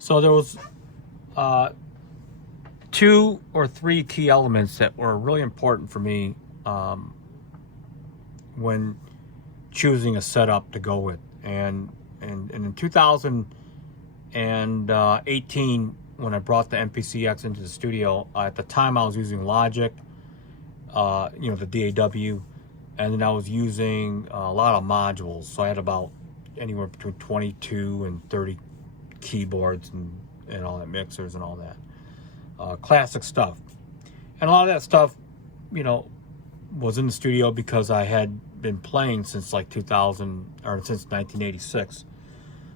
So there was two or three key elements that were really important for me when choosing a setup to go with. And in 2018, when I brought the MPCX into the studio, at the time I was using Logic, the DAW, and then I was using a lot of modules. So I had about anywhere between 22 and 30 keyboards and all that, mixers and all that. Classic stuff. And a lot of that stuff, was in the studio because I had been playing since like 2000 or since 1986.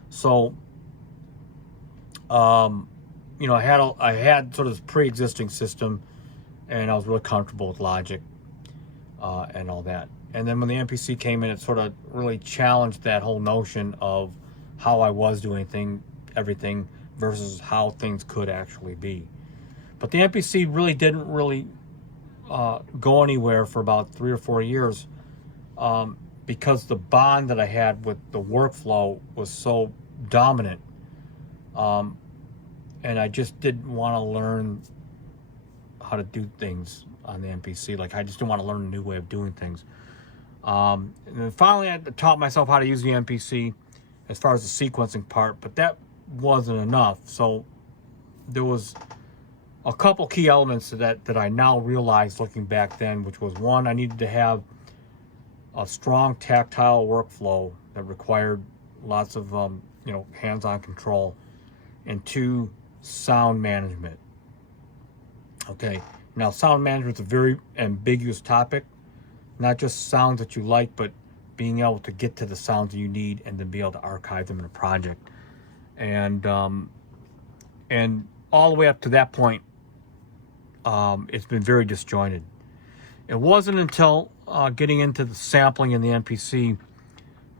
So, I had sort of this pre-existing system, and I was really comfortable with Logic and all that. And then when the MPC came in, it sort of really challenged that whole notion of how I was doing everything versus how things could actually be. But the MPC really didn't go anywhere for about 3 or 4 years because the bond that I had with the workflow was so dominant. And I just didn't want to learn how to do things on the MPC. Like, I just didn't want to learn a new way of doing things. And then finally, I taught myself how to use the MPC as far as the sequencing part, but that wasn't enough. So there was a couple key elements to that I now realize looking back then, which was, one, I needed to have a strong tactile workflow that required lots of hands-on control, and two, sound management. Okay, now sound management is a very ambiguous topic, not just sounds that you like, but being able to get to the sounds that you need and then be able to archive them in a project. And all the way up to that point, it's been very disjointed. It wasn't until getting into the sampling in the MPC,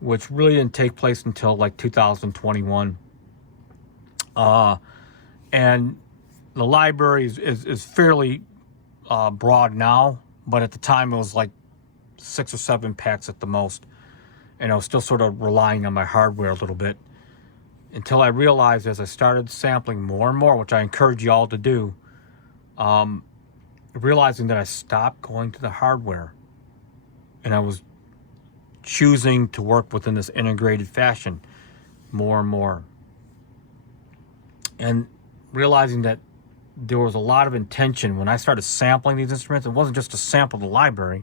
which really didn't take place until like 2021. And the library is fairly broad now, but at the time it was like 6 or 7 packs at the most. And I was still sort of relying on my hardware a little bit, until I realized, as I started sampling more and more, which I encourage you all to do, realizing that I stopped going to the hardware and I was choosing to work within this integrated fashion more and more. And realizing that there was a lot of intention when I started sampling these instruments. It wasn't just to sample the library.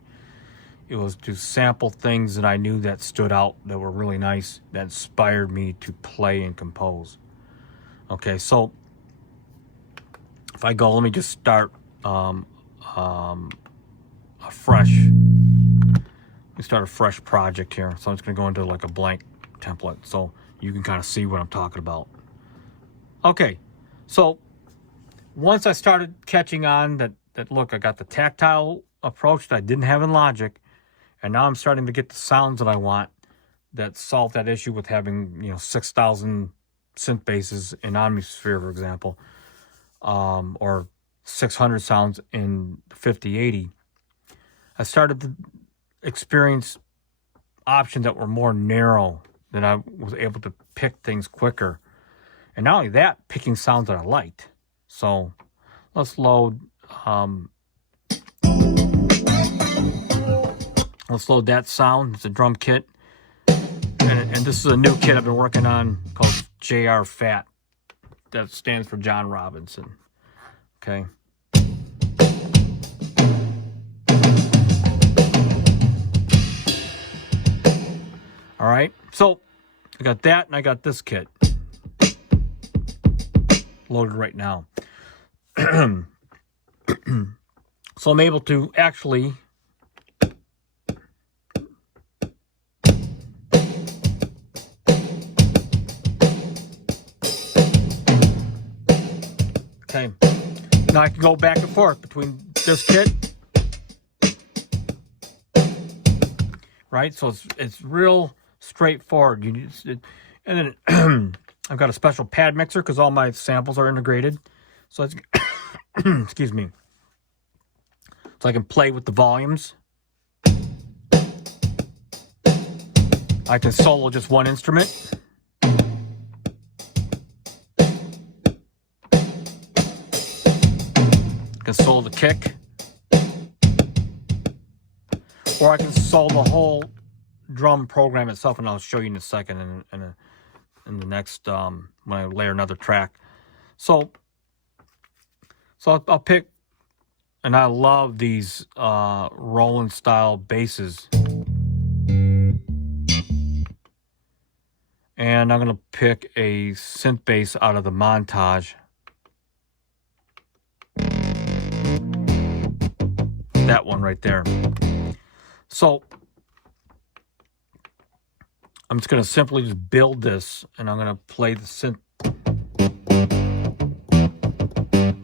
It was to sample things that I knew that stood out, that were really nice, that inspired me to play and compose. Okay, so if I go, let me just start afresh. Let me start a fresh project here. So I'm just going to go into like a blank template so you can kind of see what I'm talking about. Okay, so once I started catching on that look, I got the tactile approach that I didn't have in Logic, and now I'm starting to get the sounds that I want that solve that issue with having 6,000 synth bases in Omnisphere, for example, or 600 sounds in 5080. I started to experience options that were more narrow, that I was able to pick things quicker. And not only that, picking sounds that I liked. So let's load that sound. It's a drum kit. And this is a new kit I've been working on called JR Fat. That stands for John Robinson. Okay. All right. So I got that, and I got this kit loaded right now. So I'm able to actually okay. Now I can go back and forth between this kit, right? So it's real straightforward. And then I've got a special pad mixer because all my samples are integrated. So it's excuse me. So I can play with the volumes. I can solo just one instrument. can solo the kick, or I can solo the whole drum program itself, and I'll show you in a second in the next when I layer another track. So I'll pick, and I love these Roland style basses. And I'm going to pick a synth bass out of the montage. That one right there. So I'm just going to simply just build this, and I'm going to play the synth.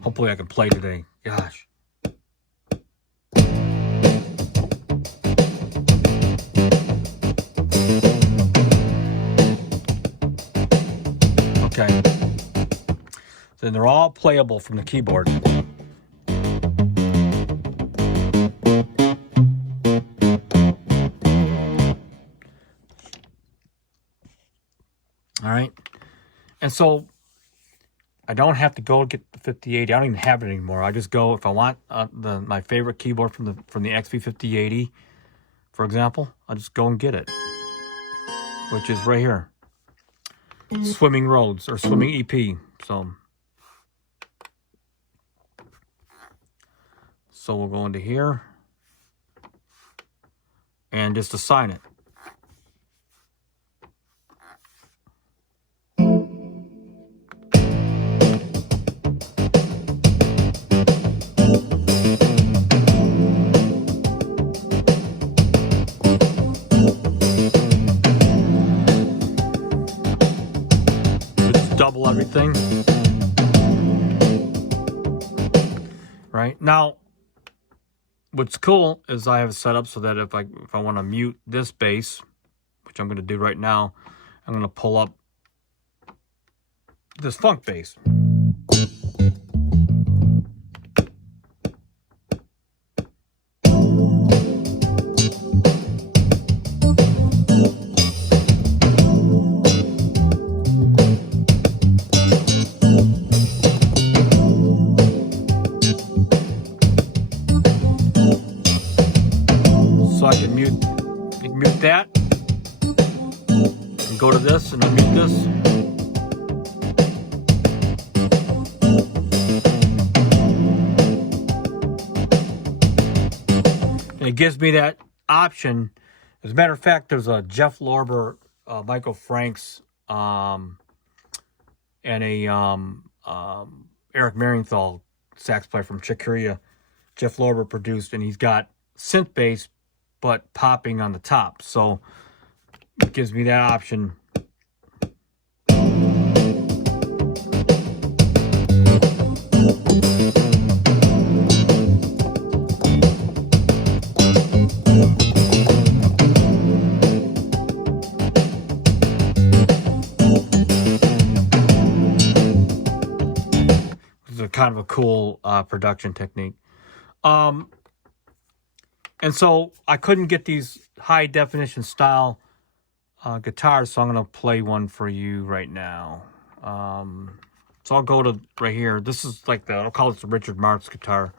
Hopefully I can play today. Gosh. Okay. Then they're all playable from the keyboard. All right. And so I don't have to go get the 5080. I don't even have it anymore. I just go, if I want my favorite keyboard from the XV5080, for example, I'll just go and get it, which is right here. Swimming Roads, or Swimming EP. So we'll go into here and just assign it. Double everything. Right now, what's cool is I have it set up so that if I want to mute this bass, which I'm going to do right now, I'm going to pull up this funk bass. I can mute that, and go to this and unmute this. And it gives me that option. As a matter of fact, there's a Jeff Lorber, Michael Franks, and a Eric Marienthal sax player from Czechia. Jeff Lorber produced, and he's got synth bass but popping on the top, so it gives me that option. This is kind of a cool production technique. And so I couldn't get these high definition style guitars, so I'm going to play one for you right now. So I'll go to right here. This is like I'll call this the Richard Marx guitar.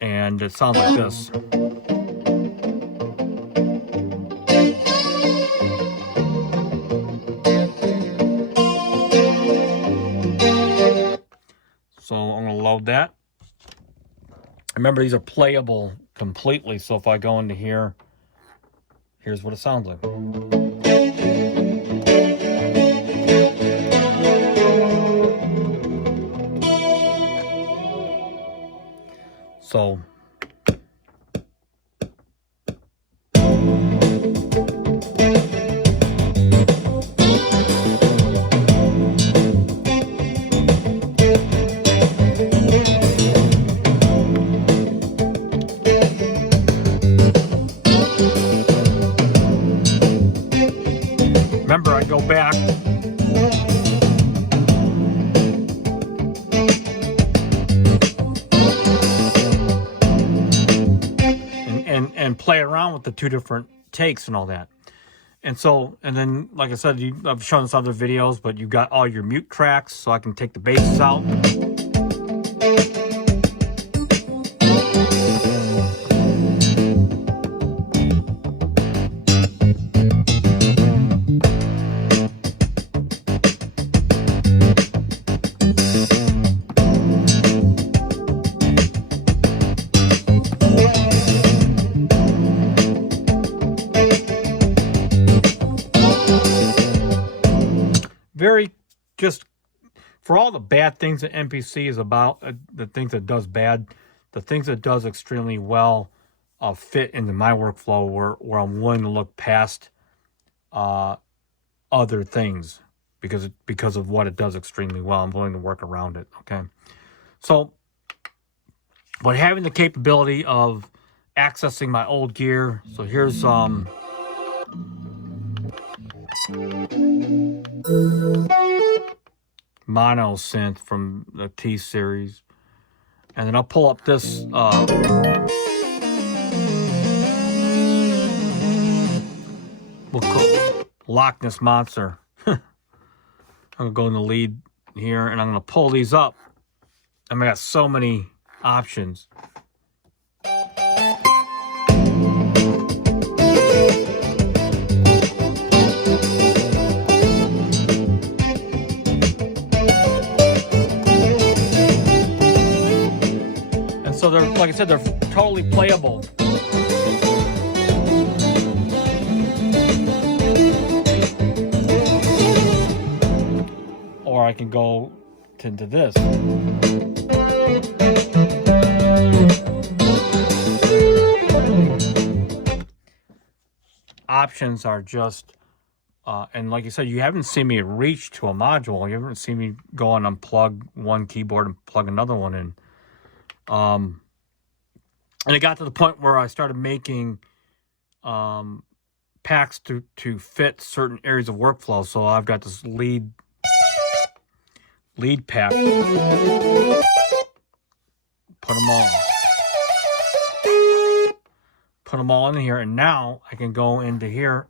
And it sounds like this. So I'm going to load that. Remember, these are playable completely, so if I go into here, here's what it sounds like. So remember, I go back and play around with the two different takes and all that. And so, and then, like I said, I've shown this other videos, but you've got all your mute tracks, so I can take the basses out. for all the bad things that MPC is about, the things it does bad, the things it does extremely well fit into my workflow where I'm willing to look past other things because of what it does extremely well. I'm willing to work around it, okay? So, but having the capability of accessing my old gear, so here's mono synth from the T series, and then I'll pull up this we'll call Loch Ness Monster. I'm gonna go in the lead here, and I'm gonna pull these up. I got so many options. And so they're, like I said, they're totally playable. Or I can go into this. Options are just, and like you said, you haven't seen me reach to a module. You haven't seen me go and unplug one keyboard and plug another one in. And it got to the point where I started making packs to fit certain areas of workflow. So I've got this lead pack. Put them all in here, and now I can go into here.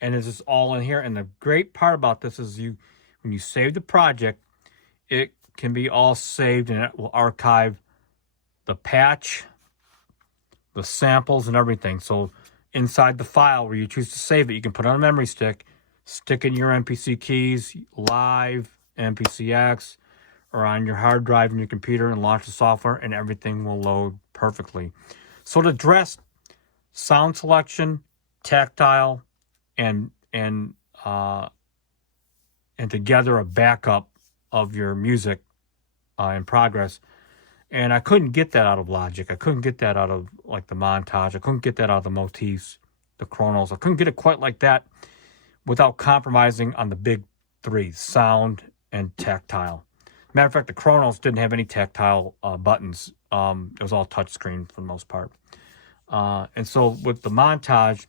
And it's just all in here. And the great part about this is when you save the project, it can be all saved, and it will archive the patch, the samples, and everything. So inside the file where you choose to save it, you can put on a memory stick, stick in your MPC keys, live, MPCX, or on your hard drive in your computer, and launch the software, and everything will load perfectly. So to address sound selection, tactile, and to gather a backup of your music in progress. And I couldn't get that out of Logic. I couldn't get that out of like the montage. I couldn't get that out of the motifs, the chronos. I couldn't get it quite like that without compromising on the big three, sound and tactile. Matter of fact, the chronos didn't have any tactile buttons. It was all touchscreen for the most part. And so with the montage,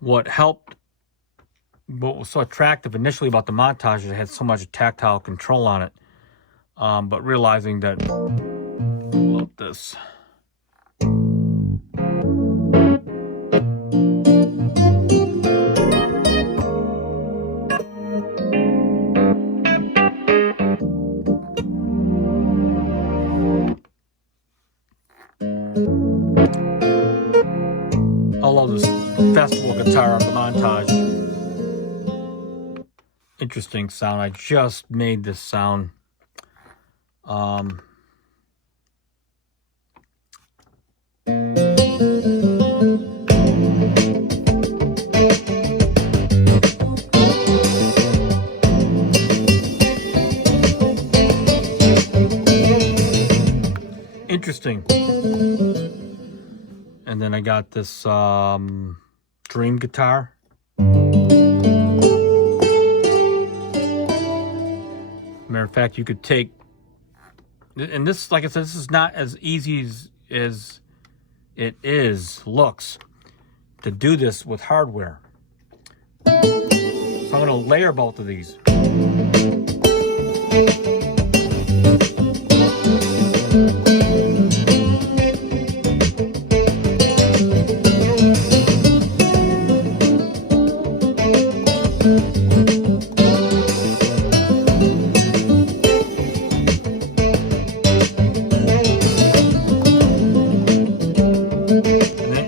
what was so attractive initially about the montage is it had so much tactile control on it. But realizing that, love this. I love this festival guitar on the montage. Interesting sound. I just made this sound. Interesting. And then I got this dream guitar. Matter of fact, you could take, and this, like I said, this is not as easy as it looks to do this with hardware. So I'm going to layer both of these.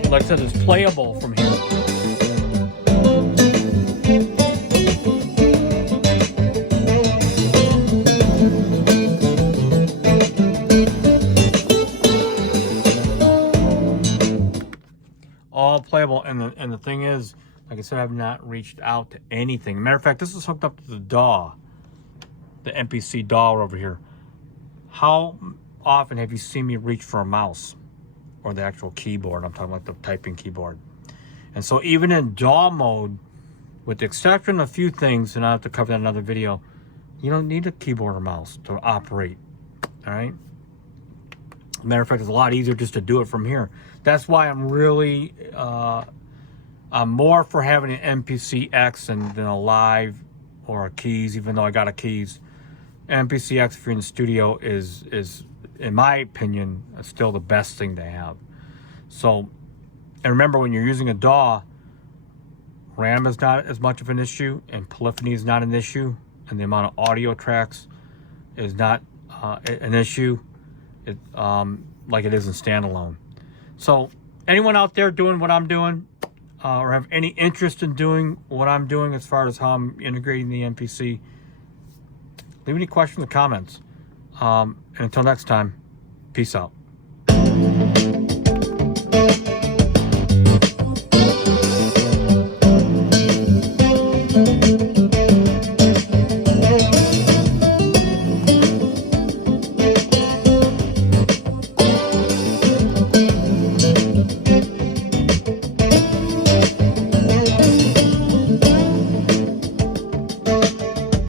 Like I said, it's playable from here. And the thing is, like I said, I've not reached out to anything. Matter of fact, this is hooked up to the DAW, the MPC DAW over here. How often have you seen me reach for a mouse or the actual keyboard? I'm talking about the typing keyboard. And so even in DAW mode, with the exception of a few things, and I'll have to cover that in another video, you don't need a keyboard or mouse to operate, all right? Matter of fact, it's a lot easier just to do it from here. That's why I'm really, I'm more for having an MPC X than a Live or a Keys, even though I got a Keys. MPC X, if you're in the studio, is in my opinion, still the best thing to have. So, and remember, when you're using a DAW, RAM is not as much of an issue, and polyphony is not an issue, and the amount of audio tracks is not an issue, like it is in standalone. So, anyone out there doing what I'm doing, or have any interest in doing what I'm doing as far as how I'm integrating the MPC, leave any questions in the comments. And until next time, peace out.